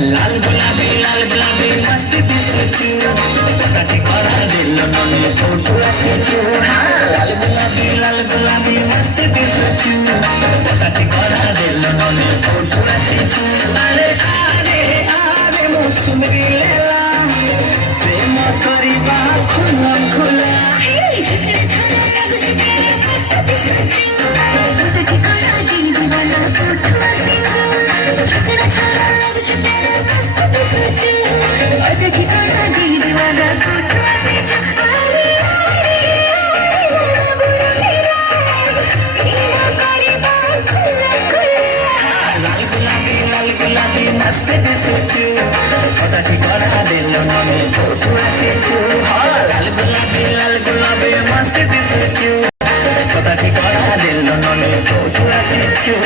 लाल गुलाबी मस्त दिसचू पटाटे करा दिल नने फोटो आसेचू लाल गुलाबी मस्त दिसचू पटाटे करा दिल नने फोटो आसेचू अरे आरे आरे मुसुमरी लेला प्रेम करिबा खुलम खुला झुकरे झुकरे लगु झुकरे मस्त दिसचू पटाटे करा दिल दीवाना फोटो आसेचू झुकरे झुकरे लगु झुकरे देखी करा दिल दीवाना फोटो आसेचू लाल गुलाबी मस्त दिसचू पटाटे करा दिल नने फोटो आसेचू लाल गुलाबी मस्त दिसचू पटाटे करा दिल नने फोटो आसेचू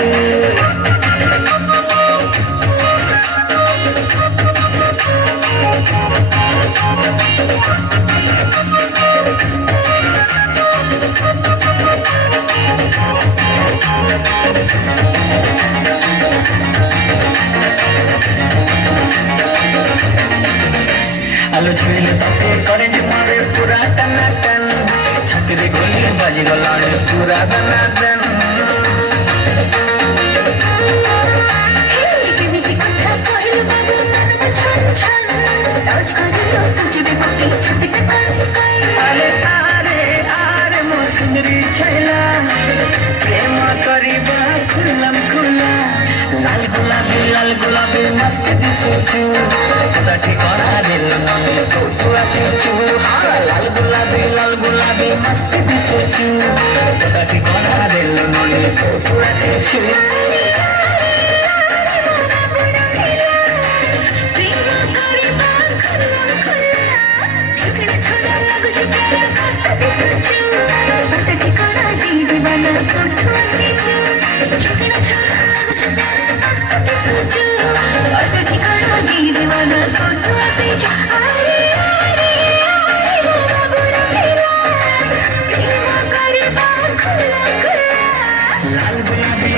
आलो छुईले तके करे मारे पूरा टनाटन छकरे गोली बाजी गलाने पूरा दनादन केमिति कथा कहल बाबू मन में छन छन टच करियो तुझे भी पति छटके अरे आरे आरे मुसुंदरी छैला प्रेम करिबा खुलम खुला लाल गुलाबी मस्त दिसचू पटाटे करा दिल नने फोटो आसेचू लाल गुलाबी मस्त दिसचू पटाटे करा दिल नने फोटो आसेचू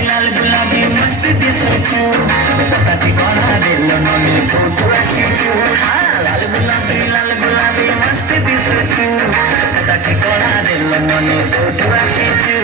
लाल गुलाबी मस्त दिसचू पटाटे करा दिल नने फोटो आसेचू लाल गुलाबी मस्त दिसचू पटाटे करा दिल नने फोटो आसेचू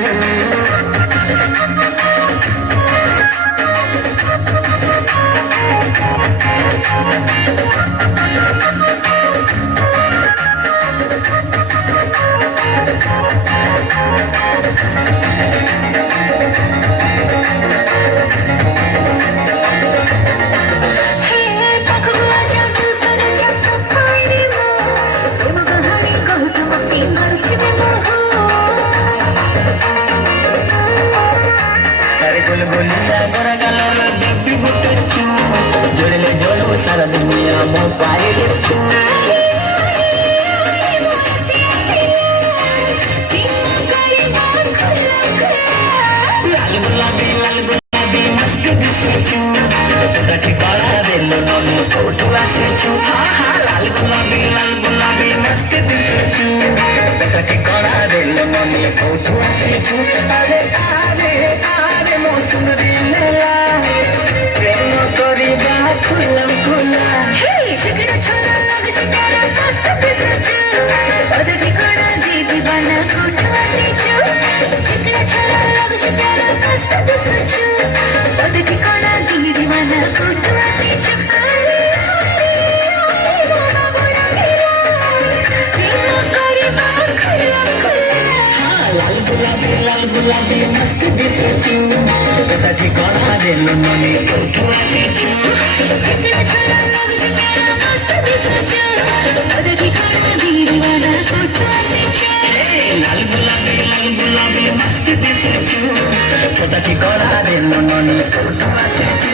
बोलिया गोरा गालर देवी गुटचू जोड़ले जोड़ो सारा दुनिया मोबाइल तू लाल गुलाबी मस्त दिसचू पटाटे करा दिल नने फोटो आसेचू लाल गुलाबी मस्त दिसचू पटाटे करा दिल नने फोटो आसेचू अरे आरे आरे मुसुमरी लेला प्रेम करिबा खुलम खुला झुकरे झुकरे लगु झुकरे मस्त दिसचू पटाटे करा दिल दीवाना फोटो आसेचू झुकरे झुकरे लगु झुकरे मस्त दिसचू ताजी कला दे ननी कोठो आसीचू चिकना छला लगुच मेरा मस्त दिसचू देखी कला दीवाना कोठो आसीचू लाल गुलाबी मस्त दिसचू ताजी कला दे ननी कोठो आसीचू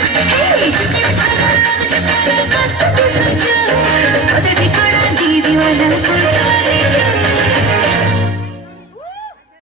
चिकना छला लगुच मेरा मस्त